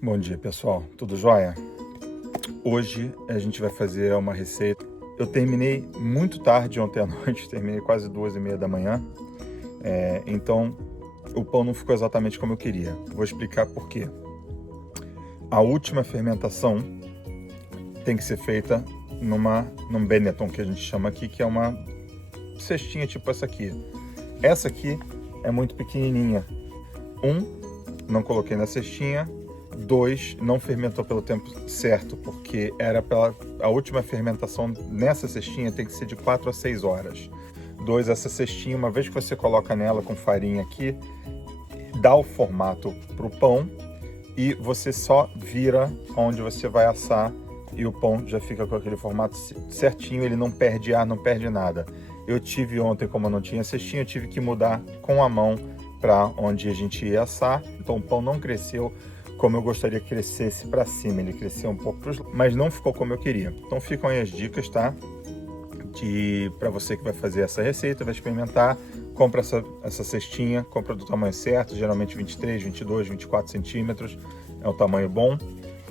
Bom dia, pessoal. Tudo jóia? Hoje a gente vai fazer uma receita. Eu terminei muito tarde ontem à noite, terminei quase 2h30 da manhã. Então o pão não ficou exatamente como eu queria. Vou explicar por quê. A última fermentação tem que ser feita num Benetton, que a gente chama aqui, que é uma cestinha tipo essa aqui. Essa aqui é muito pequenininha. Não coloquei na cestinha. 2, não fermentou pelo tempo certo, porque a última fermentação nessa cestinha tem que ser de 4 a 6 horas. 2, essa cestinha, uma vez que você coloca nela com farinha aqui, dá o formato para o pão e você só vira onde você vai assar e o pão já fica com aquele formato certinho, ele não perde ar, não perde nada. Eu tive ontem, como eu não tinha cestinha, eu tive que mudar com a mão para onde a gente ia assar, então o pão não cresceu como eu gostaria que crescesse para cima, ele cresceu um pouco para os lados, mas não ficou como eu queria. Então ficam aí as dicas, tá? Para você que vai fazer essa receita, vai experimentar, compra essa cestinha, compra do tamanho certo, geralmente 23, 22, 24 centímetros, é um tamanho bom,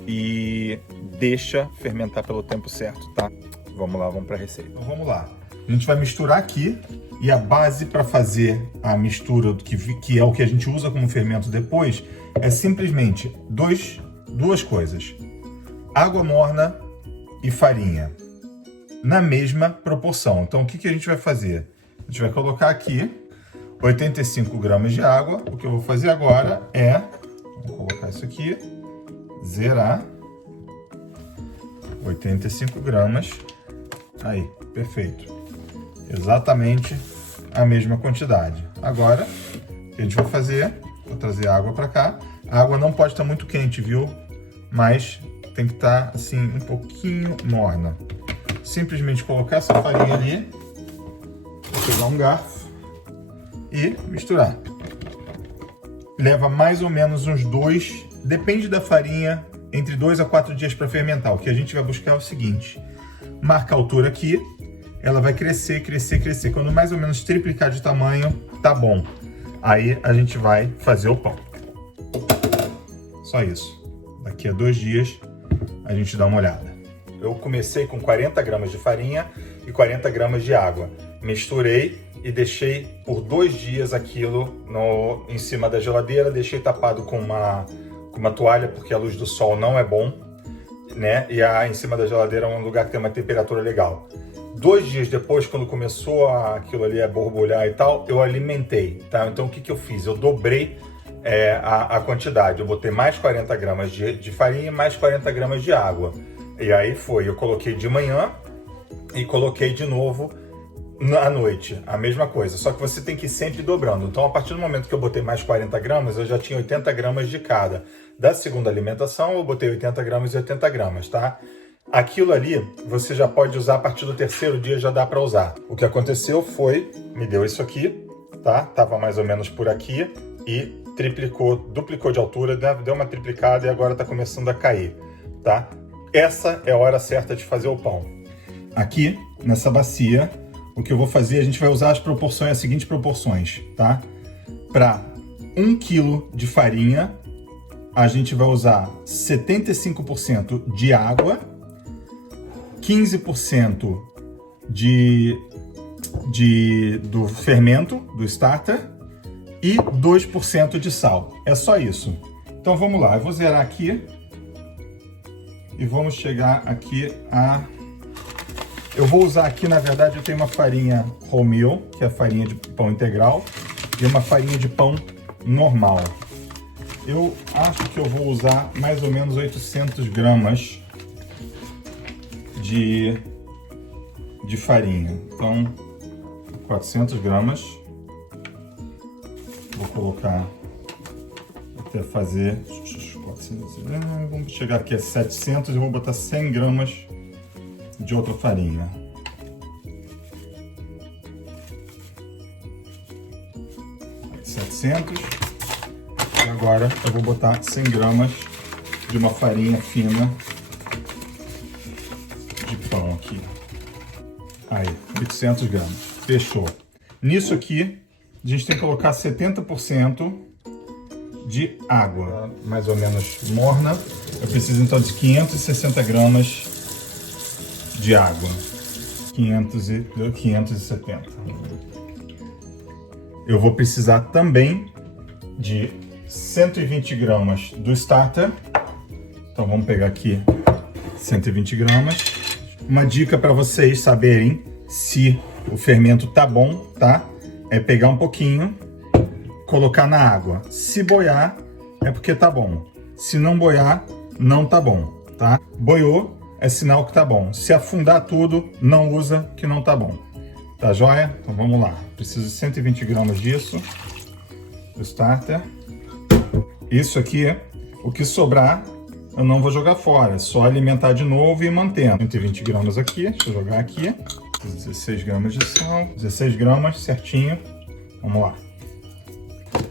e deixa fermentar pelo tempo certo, tá? Vamos lá, vamos para a receita. Então vamos lá. A gente vai misturar aqui, e a base para fazer a mistura, que é o que a gente usa como fermento depois, é simplesmente duas coisas: água morna e farinha, na mesma proporção. Então o que a gente vai fazer? A gente vai colocar aqui 85 gramas de água. O que eu vou fazer agora é, vou colocar isso aqui, zerar 85 gramas. Aí, perfeito. Exatamente a mesma quantidade. Agora, o que a gente vai fazer? Vou trazer a água para cá. A água não pode estar muito quente, viu? Mas tem que estar assim um pouquinho morna. Simplesmente colocar essa farinha ali, vou pegar um garfo e misturar. Leva mais ou menos uns 2, depende da farinha, entre 2 a 4 dias para fermentar. O que a gente vai buscar é o seguinte: marca a altura aqui. Ela vai crescer, crescer, crescer. Quando mais ou menos triplicar de tamanho, tá bom. Aí a gente vai fazer o pão. Só isso. Daqui a 2 dias a gente dá uma olhada. Eu comecei com 40 gramas de farinha e 40 gramas de água. Misturei e deixei por 2 dias aquilo em cima da geladeira. Deixei tapado com uma toalha, porque a luz do sol não é bom, né? E em cima da geladeira é um lugar que tem uma temperatura legal. 2 dias depois, quando começou aquilo ali a borbulhar e tal, eu alimentei, tá? Então o que eu fiz? Eu dobrei a quantidade. Eu botei mais 40 gramas de farinha e mais 40 gramas de água. E aí eu coloquei de manhã e coloquei de novo à noite, a mesma coisa. Só que você tem que ir sempre dobrando. Então a partir do momento que eu botei mais 40 gramas, eu já tinha 80 gramas de cada. Da segunda alimentação, eu botei 80 gramas e 80 gramas, tá? Aquilo ali, você já pode usar a partir do 3º dia, já dá para usar. O que aconteceu foi, me deu isso aqui, tá? Tava mais ou menos por aqui e duplicou de altura, deu uma triplicada e agora tá começando a cair, tá? Essa é a hora certa de fazer o pão. Aqui, nessa bacia, o que eu vou fazer, a gente vai usar as seguintes proporções, tá? Para 1 kg de farinha, a gente vai usar 75% de água, 15% do fermento, do starter, e 2% de sal. É só isso. Então vamos lá, eu vou zerar aqui e vamos chegar aqui a... Eu vou usar aqui, na verdade, eu tenho uma farinha wholemeal, que é a farinha de pão integral, e uma farinha de pão normal. Eu acho que eu vou usar mais ou menos 800 gramas de farinha. Então, 400 gramas. Vou colocar até fazer 400, vamos chegar aqui a 700 e vou botar 100 gramas de outra farinha. Aí, 700. E agora eu vou botar 100 gramas de uma farinha fina de pão aqui. Aí, 800 gramas. Fechou. Nisso aqui, a gente tem que colocar 70% de água, mais ou menos morna. Eu preciso então de 560 gramas de água. 570. Eu vou precisar também de 120 gramas do starter. Então vamos pegar aqui 120 gramas. Uma dica para vocês saberem se o fermento tá bom, tá? É pegar um pouquinho, colocar na água. Se boiar, é porque tá bom. Se não boiar, não tá bom, tá? Boiou, é sinal que tá bom. Se afundar tudo, não usa, que não tá bom. Tá joia? Então vamos lá. Preciso de 120 gramas disso, do starter. Isso aqui, o que sobrar, eu não vou jogar fora. É só alimentar de novo e ir mantendo. 120 gramas aqui, deixa eu jogar aqui. 16 gramas de sal, 16 gramas certinho. Vamos lá.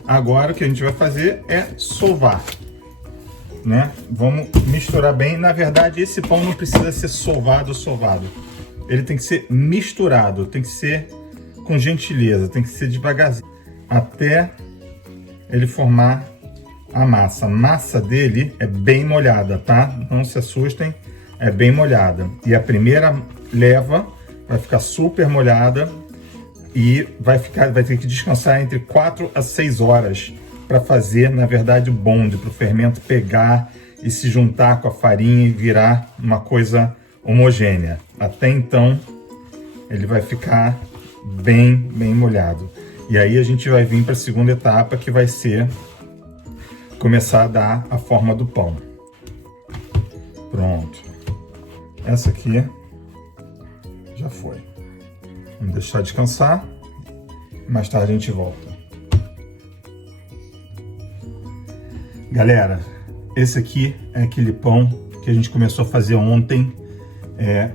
Agora o que a gente vai fazer é sovar, né? Vamos misturar bem. Na verdade, esse pão não precisa ser sovado. Ele tem que ser misturado, tem que ser com gentileza, tem que ser devagarzinho, até ele formar a massa. A massa dele é bem molhada, tá? Não se assustem, é bem molhada. E a primeira leva vai ficar super molhada e vai ter que descansar entre 4 a 6 horas para fazer, na verdade, o bonde, para o fermento pegar e se juntar com a farinha e virar uma coisa homogênea. Até então, ele vai ficar bem molhado. E aí a gente vai vir para a segunda etapa, que vai ser começar a dar a forma do pão. Pronto. Essa aqui já foi. Vamos deixar descansar. Mais tarde a gente volta. Galera, esse aqui é aquele pão que a gente começou a fazer ontem.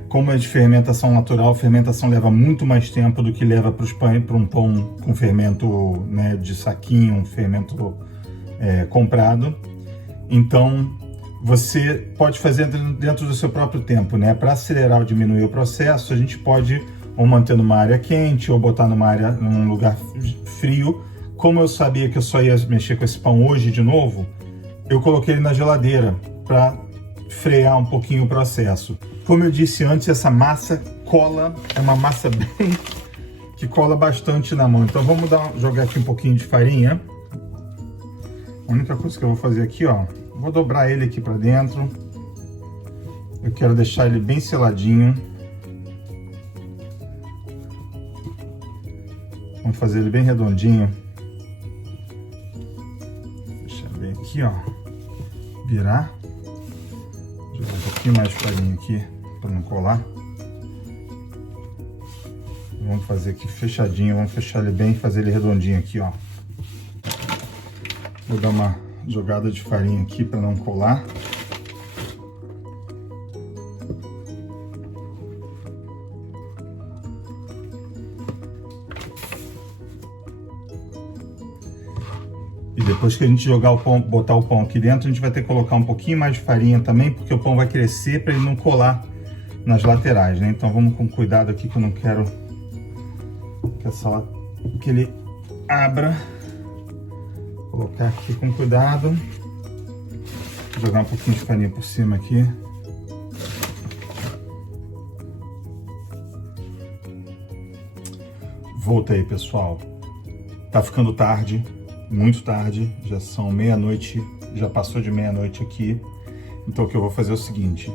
Como é de fermentação natural, a fermentação leva muito mais tempo do que leva para um pão com fermento, né, de saquinho, um fermento comprado. Então, você pode fazer dentro do seu próprio tempo, né? Para acelerar ou diminuir o processo, a gente pode ou manter numa área quente ou botar num lugar frio. Como eu sabia que eu só ia mexer com esse pão hoje de novo, eu coloquei ele na geladeira para frear um pouquinho o processo. Como eu disse antes, essa massa cola, é uma massa que cola bastante na mão. Então vamos jogar aqui um pouquinho de farinha. A única coisa que eu vou fazer aqui, ó, vou dobrar ele aqui para dentro. Eu quero deixar ele bem seladinho. Vamos fazer ele bem redondinho. Deixar bem aqui, ó. Virar. Jogar um pouquinho mais de farinha aqui para não colar. Vamos fazer aqui fechadinho, vamos fechar ele bem e fazer ele redondinho aqui, ó. Vou dar uma jogada de farinha aqui para não colar. E depois que a gente jogar o pão, botar o pão aqui dentro, a gente vai ter que colocar um pouquinho mais de farinha também, porque o pão vai crescer para ele não colar nas laterais, né? Então vamos com cuidado aqui, que eu não quero que ele abra. Vou colocar aqui com cuidado. Jogar um pouquinho de farinha por cima aqui. Voltei, pessoal. Tá ficando tarde. Muito tarde, já são meia-noite, já passou de meia-noite aqui. Então o que eu vou fazer é o seguinte: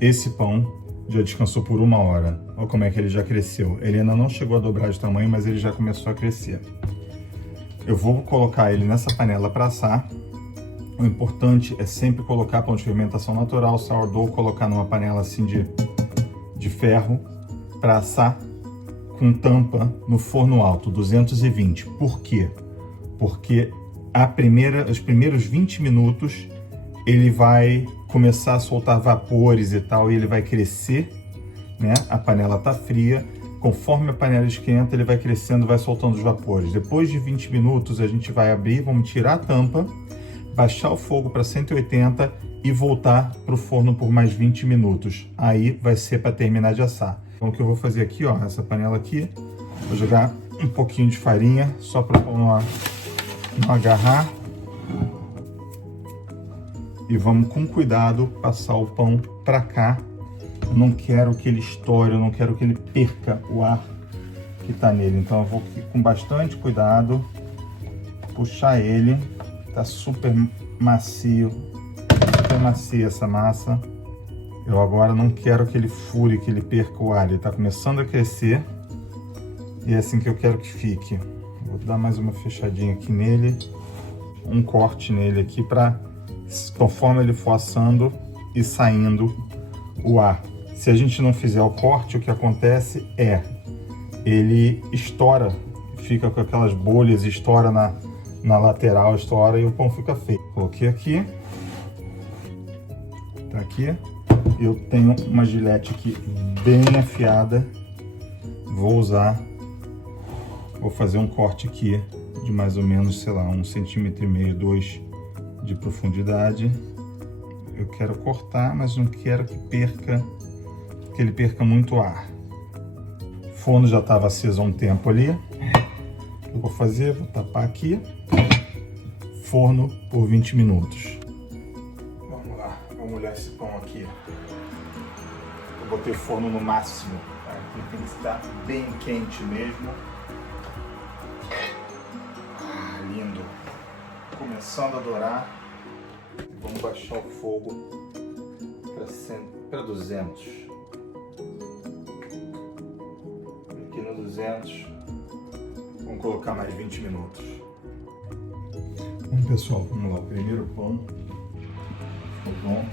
esse pão já descansou por 1 hora. Olha como é que ele já cresceu. Ele ainda não chegou a dobrar de tamanho, mas ele já começou a crescer. Eu vou colocar ele nessa panela para assar. O importante é sempre colocar pão de fermentação natural, sourdough, colocar numa panela assim de ferro para assar com tampa no forno alto, 220. Por quê? Porque os primeiros 20 minutos ele vai começar a soltar vapores e tal, e ele vai crescer, né? A panela tá fria, conforme a panela esquenta, ele vai crescendo, vai soltando os vapores. Depois de 20 minutos a gente vai abrir, vamos tirar a tampa, baixar o fogo para 180 e voltar para o forno por mais 20 minutos. Aí vai ser para terminar de assar. Então o que eu vou fazer aqui, ó, essa panela aqui, vou jogar um pouquinho de farinha, só para o pão não agarrar. e vamos com cuidado passar o pão para cá. Eu não quero que ele estoure, eu não quero que ele perca o ar que tá nele. Então eu vou aqui com bastante cuidado puxar ele. Tá super macio, super macia essa massa. Eu agora não quero que ele fure, que ele perca o ar. Ele tá começando a crescer e é assim que eu quero que fique. Vou dar mais uma fechadinha aqui nele, um corte nele aqui para, conforme ele for assando e saindo o ar. Se a gente não fizer o corte, o que acontece é, ele estoura, fica com aquelas bolhas, estoura na lateral, estoura e o pão fica feio. Coloquei aqui, tá aqui. Eu tenho uma gilete aqui bem afiada, vou fazer um corte aqui de mais ou menos, sei lá, 1,5 cm, 2 de profundidade. Eu quero cortar, mas não quero que ele perca muito ar. O forno já estava aceso há um tempo ali. Eu vou fazer, vou tapar aqui. Forno por 20 minutos. Vamos lá, vamos molhar esse pão aqui. Eu botei forno no máximo, tá? Aqui tem que estar bem quente mesmo. Lindo. Começando a dourar. Vamos baixar o fogo para 200. Aqui no 200, vamos colocar mais 20 minutos. Bom, pessoal, vamos lá. O primeiro pão ficou bom.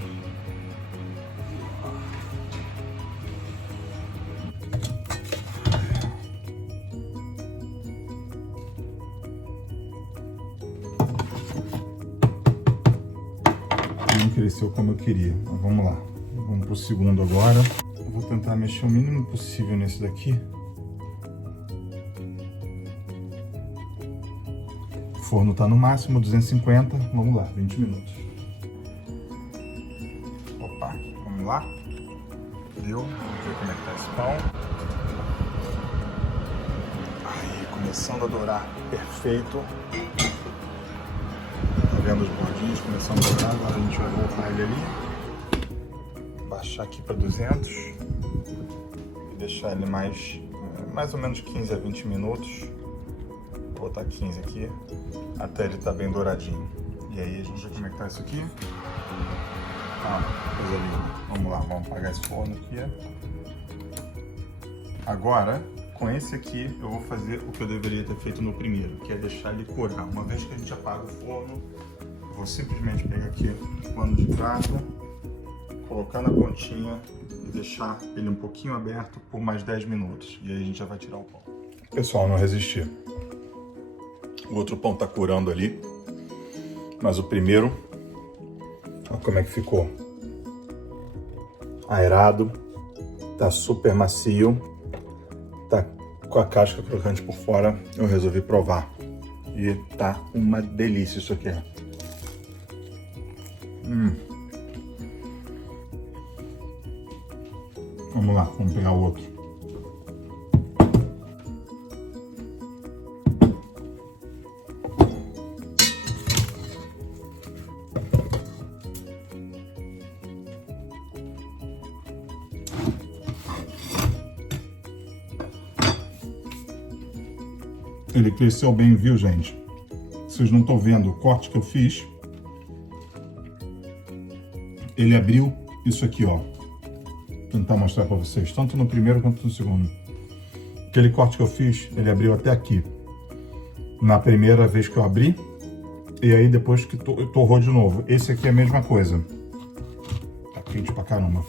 Não cresceu como eu queria, mas vamos lá. Vamos pro segundo agora. Eu vou tentar mexer o mínimo possível nesse daqui. O forno tá no máximo, 250. Vamos lá, 20 minutos. Opa, vamos lá. Deu, vamos ver como é que tá esse pão. Aí, começando a dourar, perfeito. Tá vendo os bordinhos começando a dourar? Agora a gente vai voltar ele ali. Baixar aqui para 200 e deixar ele mais ou menos 15 a 20 minutos. Vou botar 15 aqui, até ele tá bem douradinho. E aí a gente vai como é que tá isso aqui. Coisa linda. Vamos lá, vamos apagar esse forno aqui. Agora, com esse aqui, eu vou fazer o que eu deveria ter feito no primeiro, que é deixar ele curar. Uma vez que a gente apaga o forno, eu vou simplesmente pegar aqui o pano de prato, colocar na pontinha e deixar ele um pouquinho aberto por mais 10 minutos. E aí a gente já vai tirar o pão. Pessoal, não resisti. O outro pão tá curando ali, mas o primeiro, olha como é que ficou. Aerado, tá super macio, tá com a casca crocante por fora. Eu resolvi provar e tá uma delícia isso aqui. Vamos lá, vamos pegar o outro. Ele cresceu bem, viu, gente? Vocês não estão vendo o corte que eu fiz. Ele abriu isso aqui, ó. Vou tentar mostrar para vocês, tanto no primeiro quanto no segundo. Aquele corte que eu fiz, ele abriu até aqui. Na primeira vez que eu abri, e aí depois que torrou de novo. Esse aqui é a mesma coisa. Tá quente pra caramba.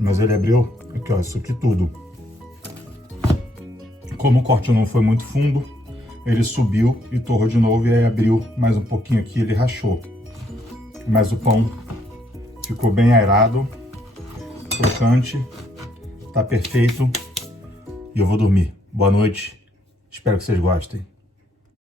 Mas ele abriu aqui, ó, isso aqui tudo. Como o corte não foi muito fundo, ele subiu e torrou de novo, e aí abriu mais um pouquinho aqui, ele rachou. Mas o pão ficou bem aerado, crocante, tá perfeito. E eu vou dormir. Boa noite, espero que vocês gostem.